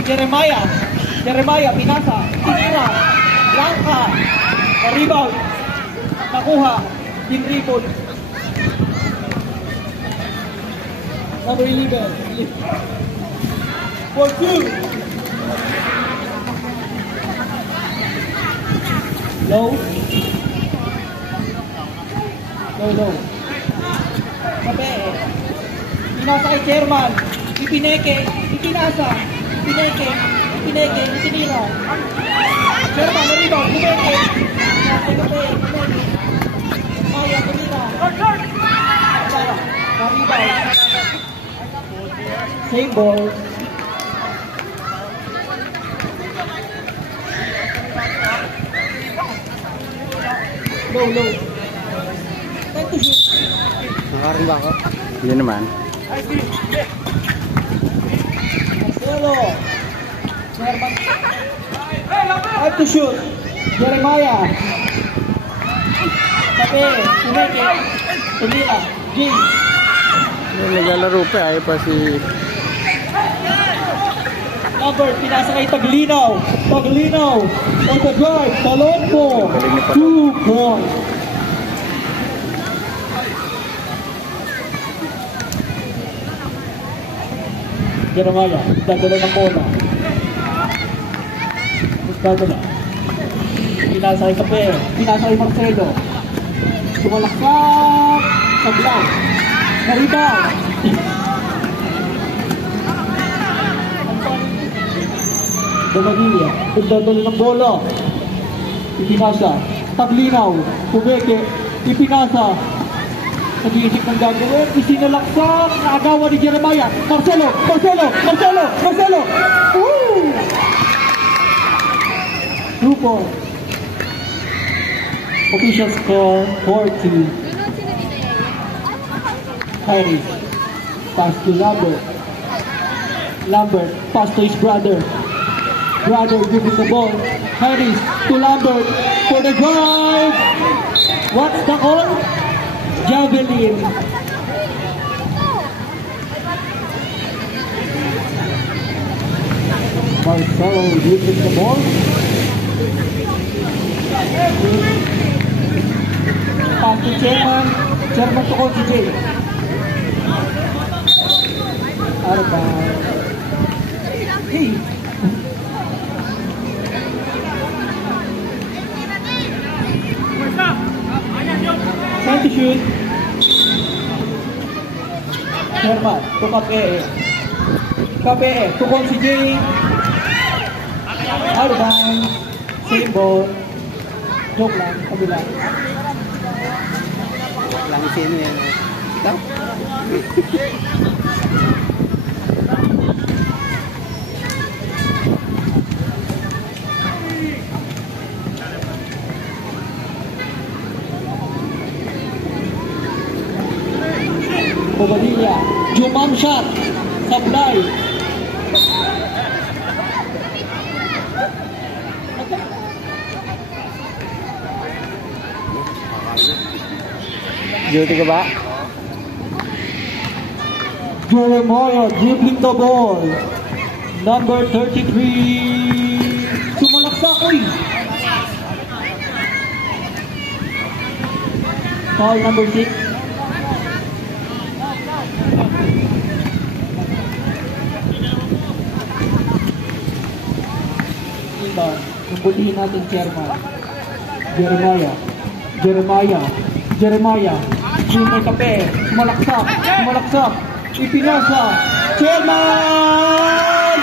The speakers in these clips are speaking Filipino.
ni Jeremiah. Jeremiah, pinasa, tinira, langka, rebound, nakuha, team rebound. Number 11. For 2. Low. Low. Sabi, pinasa kay chairman, ipineke, ipinasa, ipineke, itinira. Chairman, rebound, ipineke, Maya, itinira. Rebound. Same ball. Low. Time to shoot. Nakaroon ba ako? Hindi naman. Marcelo. Chairman. Time to shoot. Jeremiah. Sabi, Tumeke. Tumira. James. Naglalaro pa, ayaw pa si... Number, pinasa kay Taglinaw. Taglinaw. On the drive. Talon po. 2 points. Jeremiah, dadala ng bola. Dadala. Pinasa kay Kape. Pinasa kay Marcelo. Tumalaksak. Sablang. Rebound. Damagilla, pagdadala ng bola. Ipinasa. Taglinaw. Tumeke. Ipinasa. Nag-iisip ng gagawin. Isinalaksak. Naagawa ni Jeremiah. Marcelo. Woo! 2 points. Official score 4-2. Harris. Pass to Lambert. Lambert. Pass to his brother. Brother giving the ball. Harris to Lambert for the drive. What's the call? Javelin. Marcelo giving the ball. Pass to Chairman. Chairman to Coach J. Arba. Hey. Time to shoot. Chairman to Kape. Kape to Coach J. Arba. Same ball. Joke lang. Kabila. Lang sino yan. Ikaw? Bobadilla. Jumam shot. Sablay. Duty ka ba? Jeremiah dribbling the ball. Number 33. Sumalaksak. Uy! Foul number 6. Nabutihin natin Chairman. Jeremiah. Junior Kape. Sumalaksak. Ipinasa. Chairman!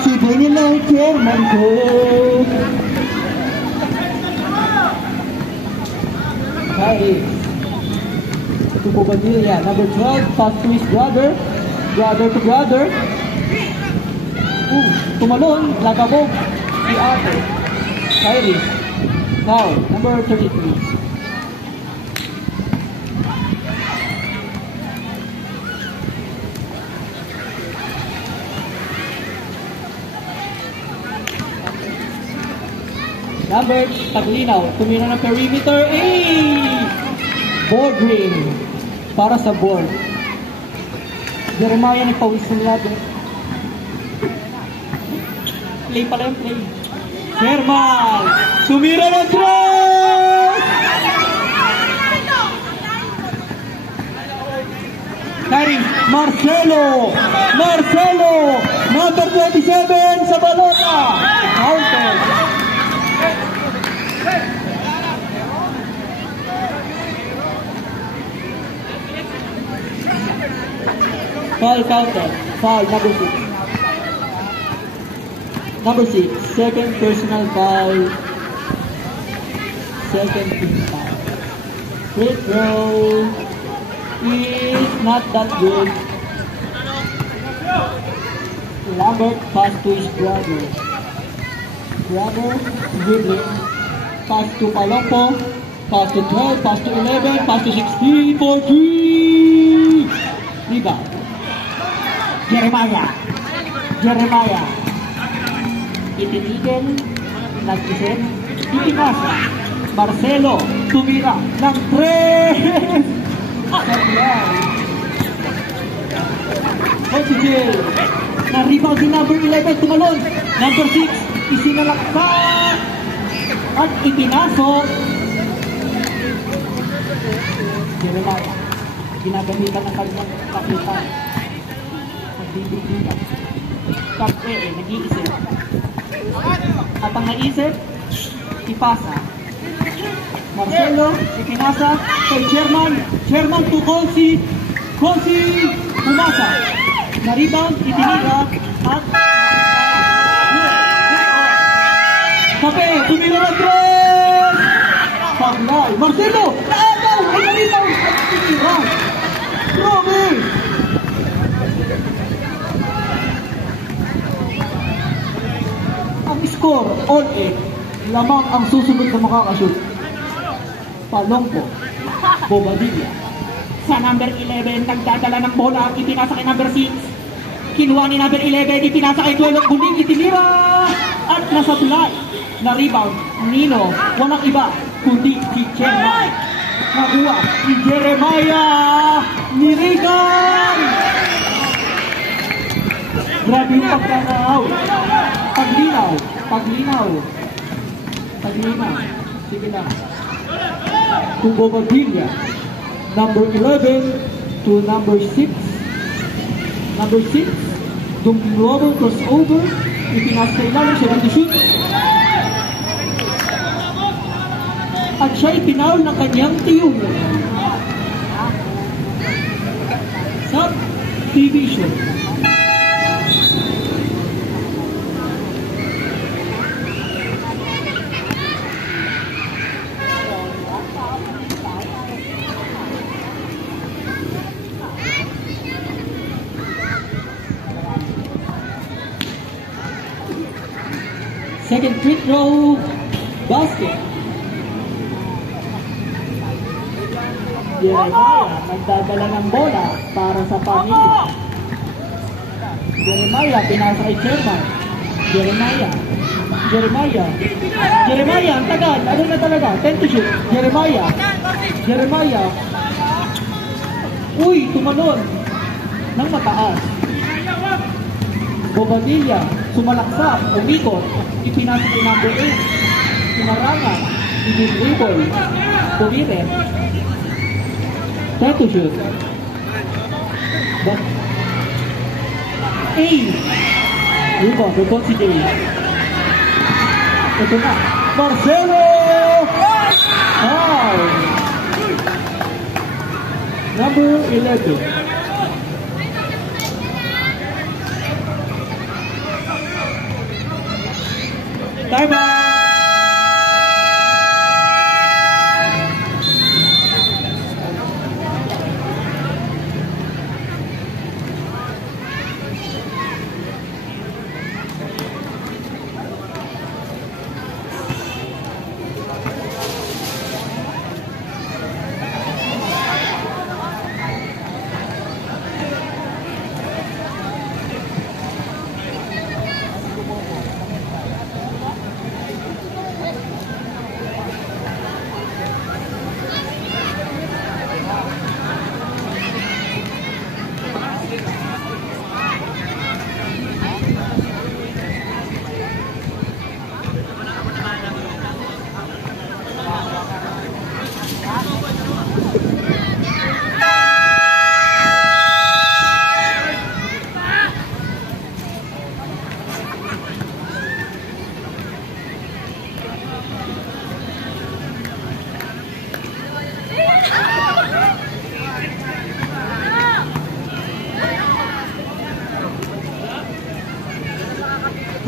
Sige nila ang Chairman ko. Harris. To Bobadilla. Number 12. Pass to his brother. Brother to brother. Tumalon. Lagabog. Si Ate. Harris. Now, number 33. Number, Taglinaw. Tumira ng perimeter. Board ring. Para sa board. Jeremiah nagpawis ng labi. Play pala yung play. Sherman! Tumira ng cross! Carry, Marcelo! Marcelo! Number 27 sa balota! Counter! Foul counter. Foul, number 6. Number 6, second personal foul. Second team foul. Free throw is not that good. Lambert pass to his brother. Brother dribbling. Pass to Palompo. Pass to 12. Pass to 11. Pass to 16 for 3. Rebound. Jeremiah. Itinigil. Nag-isip. Itinasa. Marcelo. Tumira ng 3. Oxygen. Na-rebound si number 11. Tumalon. Number 6. Isinalaksak. At ipinasok. Jeremiah. Ginagamitan ng kanyang kapitan. Nagbibigyan. Nag-iisip. At ang naisip, ipasa. Marcelo, ipinasa kay Sherman. Sherman to Consi. Consi, pumasa. Na-rebound, itinira. At Kape, tumira ng 3! Paglay. Marcelo, naagaw! Ay, na-rebound! At itinira. Grabe! Ang score, all 8. Lamang ang susunod na makakashoot. Palompo, Bobadilla. Sa number 11, nagdadala ng bola, ipinasa kay number 6. Kinuha ni number 11, ipinasa kay Tuelong Buling, itinira! At nasablay na rebound, Nino, walang iba, kundi si Cherman. Nakuha si Jeremiah Nirigan! Grabe yung pagkanaw. Paglinaw. Sige lang. To Bobadilla. Number 11 to number 6. Number 6. Global crossover. Ipinasa sa ilalim siya ng shoot. At siya ipinaul ng kanyang tiyong. Subdivision. Second free throw basket. Jeremiah nagdadala ng bola para sa pamilya. Jeremiah pinasa kay Sherman. Jeremiah ang tagal. Ano na talaga? 10 to shoot. Jeremiah. Uy, tumalon ng mataas. Bobadilla, sumalaksak, umikot, ipinasa kay number 8. Sumarangan, i-dribble, tumire. 10 to shoot. But rebound, rebound si Jay. Ito na, Marcelo! Number 11. Time out!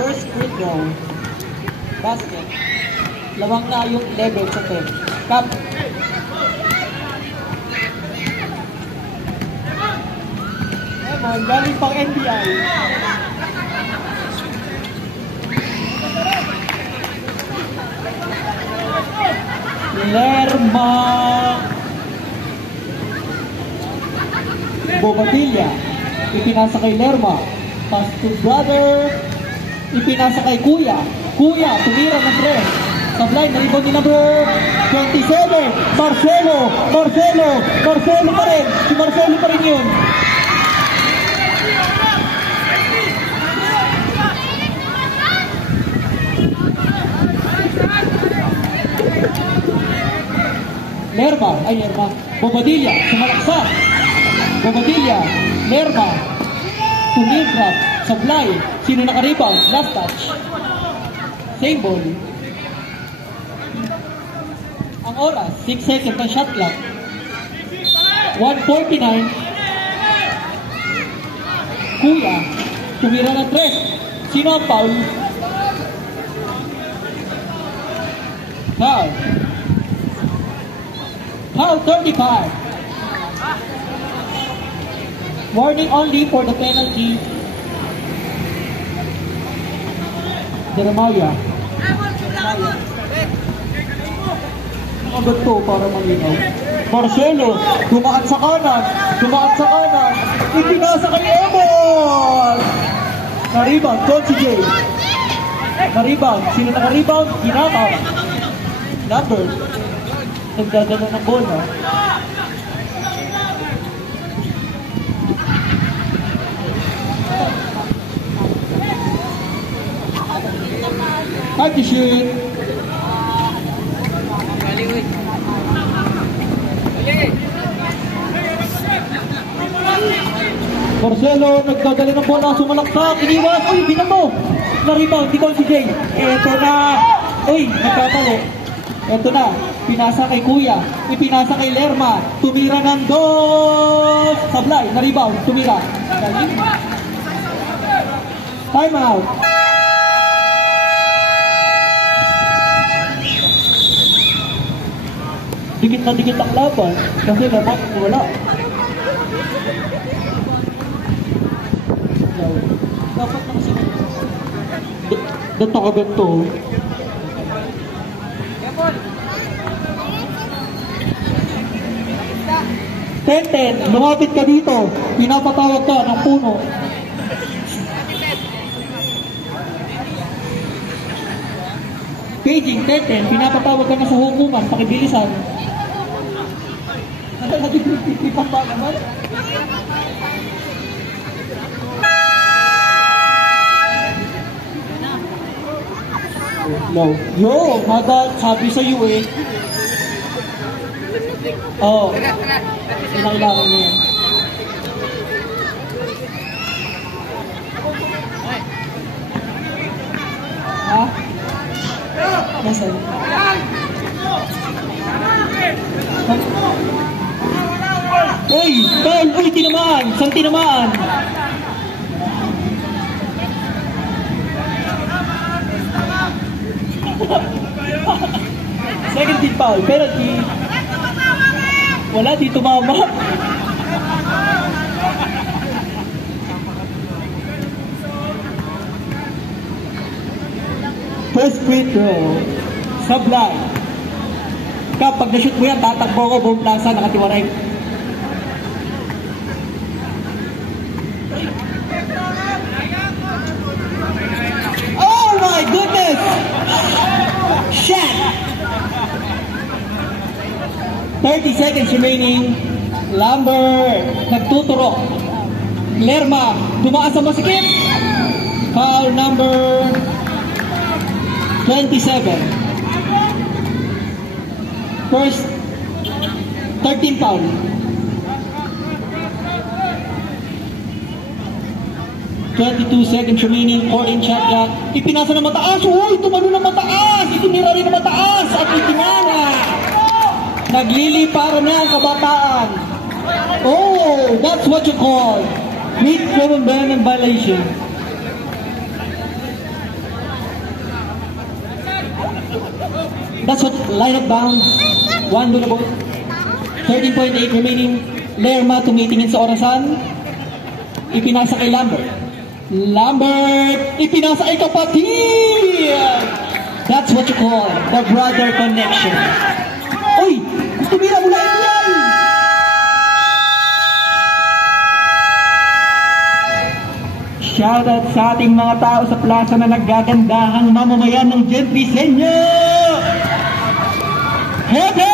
First free throw. Basket. Lawang na yung 11 sa 10. Cap. Eman, galing pang NBI. Lerma. Bobadilla. Ipinasa kay Lerma. Pass to brother. Ipinasa kay Kuya. Kuya, tumira ng 3. Sablay, nalibon ni number 27. Marcelo. Marcelo pa rin. Si Marcelo pa rin yun. Lerma. Bobadilla, sumalaksak. Bobadilla, Lerma. Tumigrab, Sablay. Sino naka-rebound? Last touch. Same ball. Ang oras, 6 seconds ang shot clock. 1:49. Kuya, tumira ng 3. Sino ang foul? Foul 35. Warning only for the penalty. Jeremiah. Agad to para malinaw. Marcelo, dumaan sa kanan. Ipinasa kay Emon. Na-rebound, Coach J. Na-rebound. Sino naka-rebound? Ginakaw. Number. Nagdadala ng bola. Hard to shoot. Marcelo, nagdadala ng bola, sumalaksak, iniwas, uy, binato. Na-rebound, di ko si Jay. Eto na. Uy, nagkatalo. Eto na, pinasa kay Kuya, ipinasa kay Lerma, tumira ng 2. Sablay, na-rebound, tumira. Time out. Dikit na dikit ang laban, kasi laban wala. Dapat na kasi dato agad to. 10-10, lumapit ka dito, pinapatawag ka ng puno. Paging 10-10, pinapatawag ka na sa hukuman, pakibilisan. Nagpipipang ba naman? No. Yo, magal, sabi sa iyo eh. Oo. Kinailangan niya yan. Ha? Nasaan? Uy! Paul! Uy! Tinamaan! Saan tinamaan? Second team foul. Penalty. Wala, di tumama. First free throw. Sablay. Kapag na-shoot mo yan, tatakbo ko buong plaza, nakatiwaray. Oh my goodness! Shot! 30 seconds remaining. Lambert, nagtuturo. Lerma, dumaan sa masikip. Foul number 27. First, 13 foul. ...22 seconds remaining, 14 shot clock. Ipinasa na mataas. Uy, tumalo na mataas. Itinira rin na mataas. At itinara. Naglilipara na ang kabataan. Oh, that's what you call weak woman ban and violation. That's what lineup bounds. 1 to the ball. 13.8 remaining. Lerma tumitingin sa orasan. Ipinasa kay Lambert. Lambert! Ipinasa kay kapatid! That's what you call the brother connection. Uy! Tumira mula yan! Shoutout sa ating mga tao sa plaza na naggagandahang mamamayan ng Gentry Senyo! Hepe!